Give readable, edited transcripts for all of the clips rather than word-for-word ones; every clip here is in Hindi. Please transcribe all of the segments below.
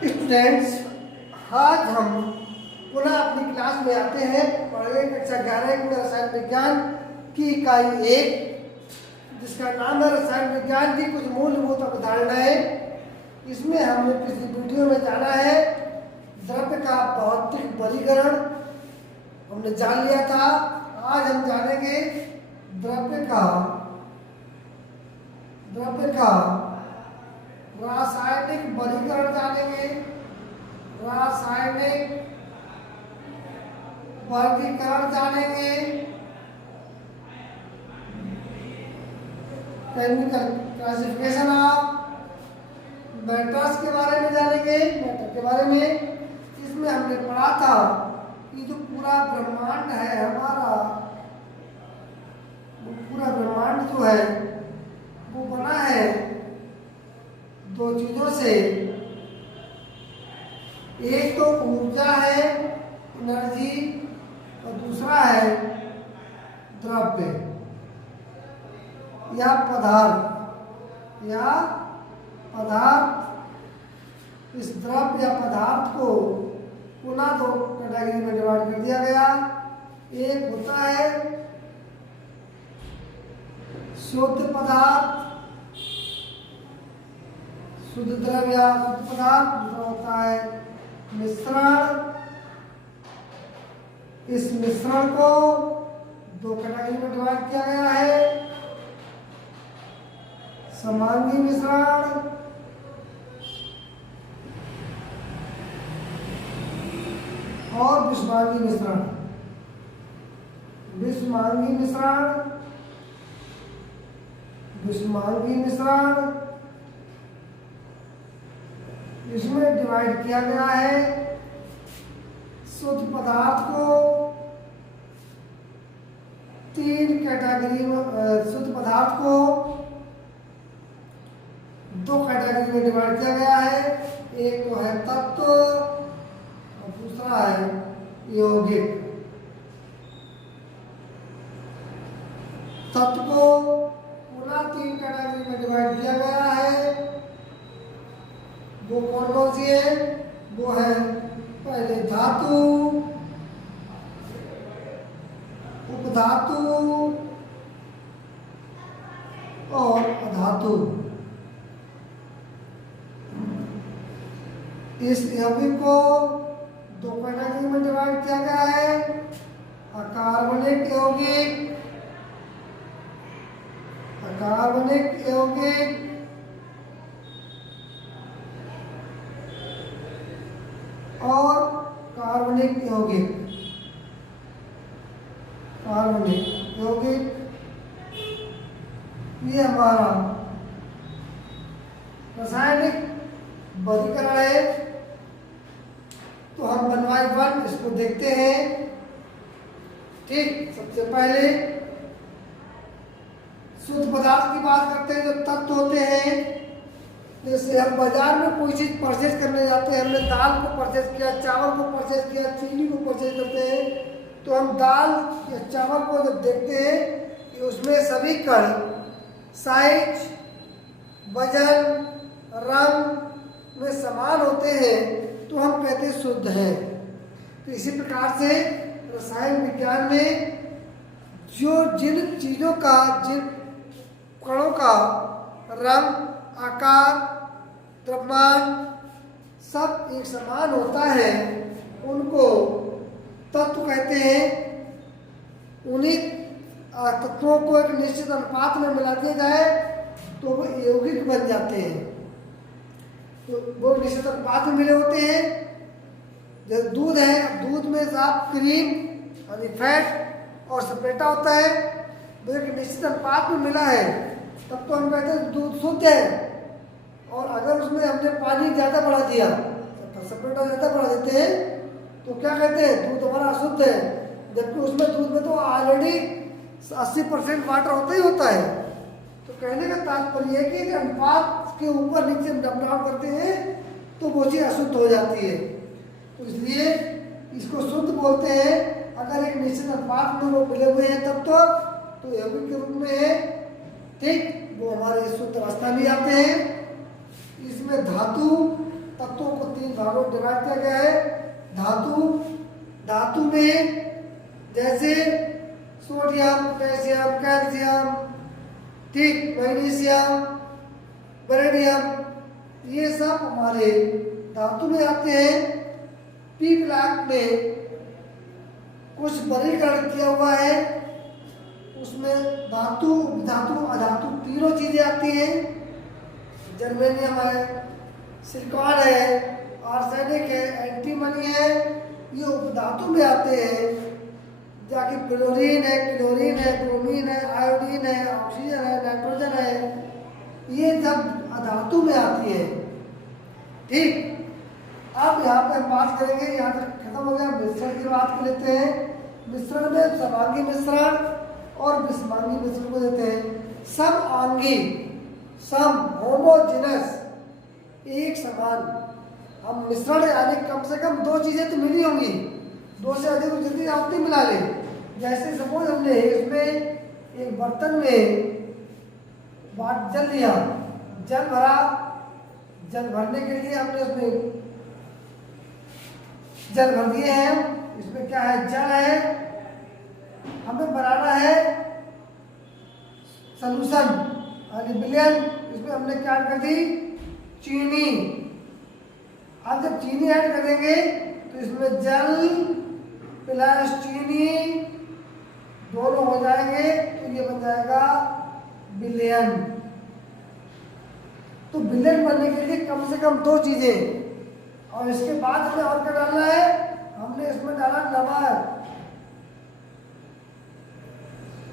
स्टूडेंट्स, आज हम पुनः अपनी क्लास में आते हैं। पढ़ेंगे कक्षा 11 में रसायन विज्ञान की इकाई 1, जिसका नाम है रसायन विज्ञान की कुछ मूलभूत अवधारणाएं। इसमें हमने पिछली वीडियो में जाना है द्रव्य का भौतिक वर्गीकरण हमने जान लिया था। आज हम जानेंगे द्रव्य का रासायनिक वर्गीकरण जानेंगे। रासायनिक वर्गीकरण जानेंगे। केमिकल क्लासिफिकेशन ऑफ मैटर्स के बारे में जानेंगे। मैटर के बारे में इसमें हमने पढ़ा था कि जो पूरा ब्रह्मांड है हमारा, वो पूरा ब्रह्मांड जो है वो बना है दो चीजों से। एक तो ऊर्जा है, एनर्जी, और दूसरा है द्रव्य या पदार्थ। इस द्रव्य या पदार्थ को पुनः दो कैटेगरी में डिवाइड कर दिया गया। एक होता है शुद्ध पदार्थ, शुद्ध द्रव्य या शुद्ध पदार्थ। दूसरा होता है मिश्रण। इस मिश्रण को दो कैटेगरी में डिवाइड किया गया है, समांगी मिश्रण और विषमांगी मिश्रण। विषमांगी मिश्रण इसमें डिवाइड किया गया है शुद्ध पदार्थ को तीन कैटेगरी में, शुद्ध पदार्थ को दो कैटेगरी में डिवाइड किया गया है। एक तो है तत्व और दूसरा है यौगिक। तत्व को पुनः तीन कैटेगरी में डिवाइड किया गया है। वो कौन सी है? वो है पहले धातु, उपधातु और अधातु। इस यौगिक को दो कैटेगरी में डिवाइड किया गया है, अकार्बनिक यौगिक और कार्बनिक यौगिक। ये हमारा रासायनिक वर्गीकरण है। तो हम 1 by 1 इसको देखते हैं। ठीक, सबसे पहले शुद्ध पदार्थ की बात करते हैं, जो तत्व होते हैं। जैसे हम बाजार में कोई चीज परचेज करने जाते हैं, हमने दाल को परचेज किया, चावल को परचेज किया, चीनी को परचेज करते हैं। तो हम दाल या चावल को जब देखते हैं कि उसमें सभी कण, साइज, वजन, रंग में समान होते हैं, तो हम कहते हैं शुद्ध है। तो इसी प्रकार से रसायन विज्ञान में जिन चीजों का, जिन कणों का रंग, आकार, द्रव्यमान सब एक समान होता है, उनको तत्व कहते हैं। उन्हीं तत्वों को एक निश्चित अनुपात में मिला दिया जाए तो वो यौगिक बन जाते हैं। तो वो निश्चित अनुपात में मिले होते हैं। जैसे दूध है, दूध में साफ क्रीम यानी फैट और सपेटा होता है, वो एक निश्चित अनुपात में मिला है, तब तो हम कहते हैं दूध शुद्ध है। और अगर उसमें हमने पानी ज़्यादा बढ़ा दिया, सपेटा ज़्यादा बढ़ा देते हैं, तो क्या कहते हैं? दूध हमारा अशुद्ध है। जबकि उसमें दूध में तो ऑलरेडी 80% वाटर होता ही होता है। तो कहने का तात्पर्य है कि अनुपात के ऊपर नीचे अप डाउन करते हैं तो वो चीज़ अशुद्ध हो जाती है। तो इसलिए इसको शुद्ध बोलते हैं। अगर एक निश्चित अनुपात में वो मिले हुए हैं तब तो यौगिक के रूप में है। ठीक, वो हमारे शुद्ध अवस्था में आते हैं। इसमें धातु तत्वों को तीन भागों में डिवाइड किया गया है। धातु, धातु में जैसे सोडियम, पोटेशियम, कैल्शियम, ठीक, मैग्नीशियम, बेरिलियम, ये सब हमारे धातु में आते हैं। पी ब्लॉक में कुछ वर्गीकरण किया हुआ है, उसमें धातु, धातु, अधातु तीनों चीजें आती हैं। जर्मेनियम है, सिलिकॉन है, आर्सेनिक है, एंटीमनी है, ये उपधातु में आते हैं। जाके फ्लोरीन है, क्लोरीन है, ब्रोमीन है, आयोडीन है, ऑक्सीजन है, नाइट्रोजन है, ये सब अधातु में आती है। ठीक, अब यहाँ पे हम बात करेंगे, यहाँ तक खत्म हो गया। मिश्रण की बात को लेते हैं। मिश्रण में समांगी मिश्रण और विषमांगी मिश्रण को देते हैं। समांगी, सम, होमोजेनस, एक समान। हम मिश्रण यानी कम से कम दो चीजें तो मिली होंगी, दो से अधिक जल्दी आप नहीं मिला ले। जैसे सपोज हमने इसमें एक बर्तन में जल लिया, जल भरा, जल भरने के लिए हमने उसमें जल भर दिए हैं। इसमें क्या है, जल है, हमें बनाना है सॉल्यूशन यानी विलयन। इसमें हमने क्या ऐड कर दी, चीनी। अब जब चीनी ऐड करेंगे तो इसमें जल प्लस चीनी दोनों हो जाएंगे, तो ये बन जाएगा विलयन। तो विलयन बनने के लिए कम से कम दो चीजें, और इसके बाद हमें और क्या डालना है, हमने इसमें डाला नमक,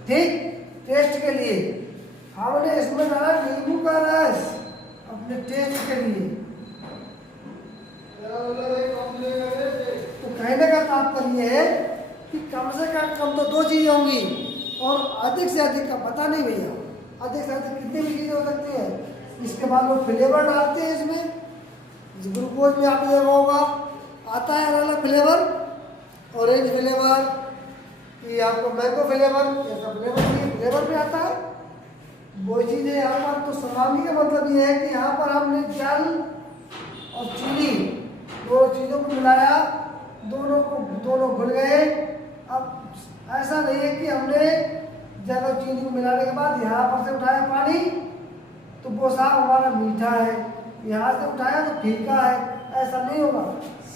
ठीक, टेस्ट के लिए। हमने इसमें डाला नींबू का रस अपने टेस्ट के लिए। तो कहने का तात्पर्य है कि कम से कम तो दो चीजें होंगी, और अधिक से अधिक का पता नहीं भैया, अधिक से अधिक कितनी भी चीजें हो सकती है। इसके बाद वो फ्लेवर डालते हैं इसमें। ग्लूकोज में आपने देखा होगा आता है अलग अलग फ्लेवर, ऑरेंज फ्लेवर, ये आपको मैंगो फ्लेवर, ऐसा फ्लेवर भी आता है। वो चीज़ है यहाँ पर। तो समांगी का मतलब ये है कि यहाँ पर हमने जल और चीनी दोनों चीज़ों को मिलाया, दोनों घुल गए। अब ऐसा नहीं है कि हमने जल और चीनी को मिलाने के बाद यहाँ पर से उठाया पानी तो वो साफ हमारा मीठा है, यहाँ से उठाया तो फीका है, ऐसा नहीं होगा।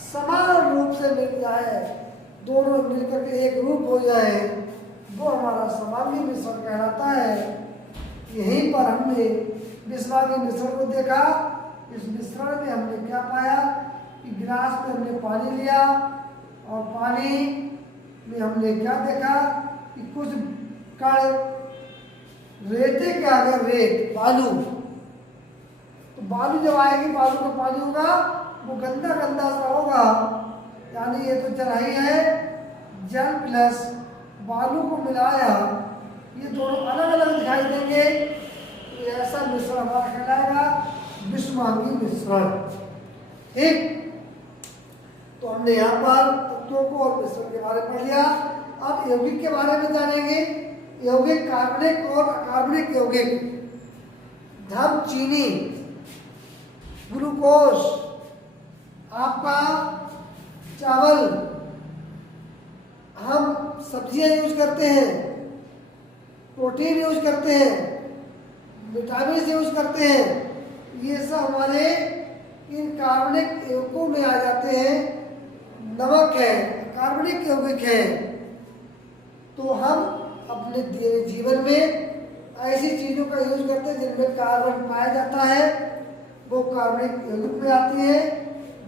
समान रूप से मिल जाए, दोनों मिलकर के एक रूप हो जाए, वो हमारा समांगी मिश्रण कहलाता है। यहीं पर हमने विषमांगी मिश्रण को देखा। इस मिश्रण में हमने क्या पाया कि गिलास में हमने पानी लिया, और पानी में हमने क्या देखा कि कुछ कण रेते के आगे, रेत, बालू, तो बालू जब आएगी, बालू का पानी होगा वो गंदा गंदा सा होगा, यानी ये तो जल ही है। जल प्लस बालू को मिलाया, ये दोनों अलग अलग दिखाई देंगे, तो ऐसा मिश्रण हमारा कहलाएगा विषमांगी मिश्रण। ठीक, तो हमने यहाँ पर तत्वों को और मिश्रण के बारे में पढ़ लिया। अब यौगिक के बारे में जानेंगे। यौगिक कार्बनिक और अकार्बनिक यौगिक। हम चीनी, ग्लूकोज, आपका चावल, हम सब्जियां यूज करते हैं, प्रोटीन यूज करते हैं, विटामिन यूज करते हैं, ये सब हमारे इन कार्बनिक यौगिकों में आ जाते हैं। नमक है, कार्बनिक यौगिक है। तो हम अपने जीवन में ऐसी चीजों का यूज करते हैं जिनमें कार्बन पाया जाता है, वो कार्बनिक यौगिक में आती है।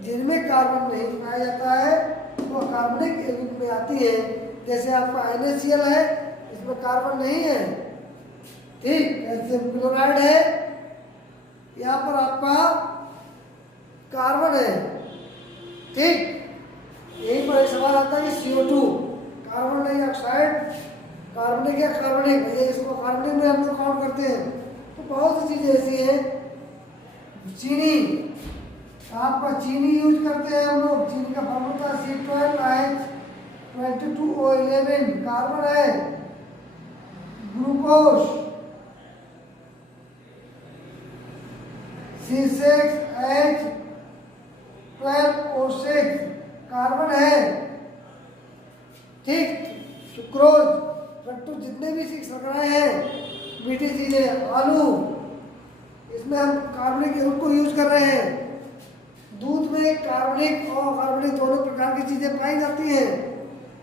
जिनमें कार्बन नहीं पाया जाता है वो कार्बनिक यौगिक में आती है। जैसे आपका NaCl है, इसमें कार्बन नहीं है, ठीक। कैल्शियम क्लोराइड है, यहाँ पर आपका कार्बन है, ठीक। यही पर एक सवाल आता है कि CO2 कार्बन डाइऑक्साइड, कार्बनिक या कार्बनिक, इसको कार्बनिक में हम लोग काउंट करते हैं। तो बहुत सी चीजें ऐसी हैं। चीनी, आपका चीनी यूज करते हैं हम लोग। चीनी का फॉर्मूला C12H22O11 कार्बन है। ग्लूकोज C6H 12O6 कार्बन है, ठीक। सुक्रोज, फ्रक्टोज, जितने भी शर्कराएं हैं, मीठी चीजें, आलू, इसमें हम कार्बनिक ग्रुप को यूज कर रहे हैं। दूध में कार्बनिक और अकार्बनिक दोनों प्रकार की चीजें पाई जाती हैं।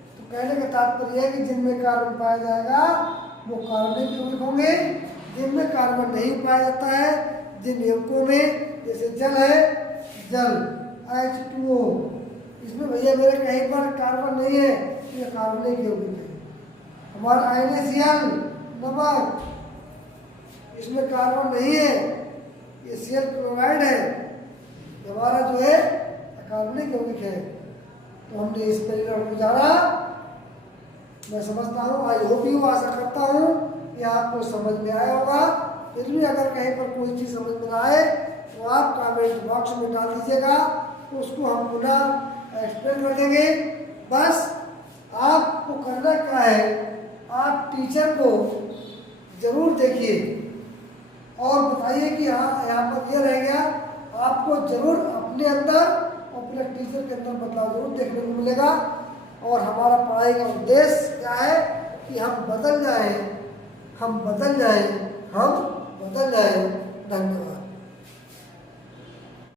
तो कहने का तात्पर्य है कि जिनमें कार्बन पाया जाएगा वो कार्बनिक यौगिक होंगे, जिनमें कार्बन नहीं पाया जाता है, जिन यौगिकों में, जैसे जल है, जल H2O, इसमें भैया मेरे कहीं पर कार्बन नहीं है, ये कार्बनिक यौगिक है। हमारा NaCl, नमक, इसमें कार्बन नहीं है, ये Cl क्लोराइड है, हमारा जो है कार्बनिक यौगिक है। तो हमने इस पैराग्राफ को जाना, मैं समझता हूँ, आई होप यू, आशा करता हूँ कि आपको समझ में आया होगा। फिर भी अगर कहीं पर कोई चीज़ समझ में ना आए तो आप कमेंट बॉक्स में डाल दीजिएगा, तो उसको हम पुनः एक्सप्लेन कर देंगे। बस आपको करना क्या है, आप टीचर को जरूर देखिए और बताइए कि हाँ यहाँ पर ये रह गया। आपको जरूर अपने अंदर और अपने टीचर के अंदर बदलाव जरूर देखने को मिलेगा। और हमारा पढ़ाई का उद्देश्य क्या है कि हम बदल जाएं, हम बदल जाएं, हम बदल जाएं। धन्यवाद।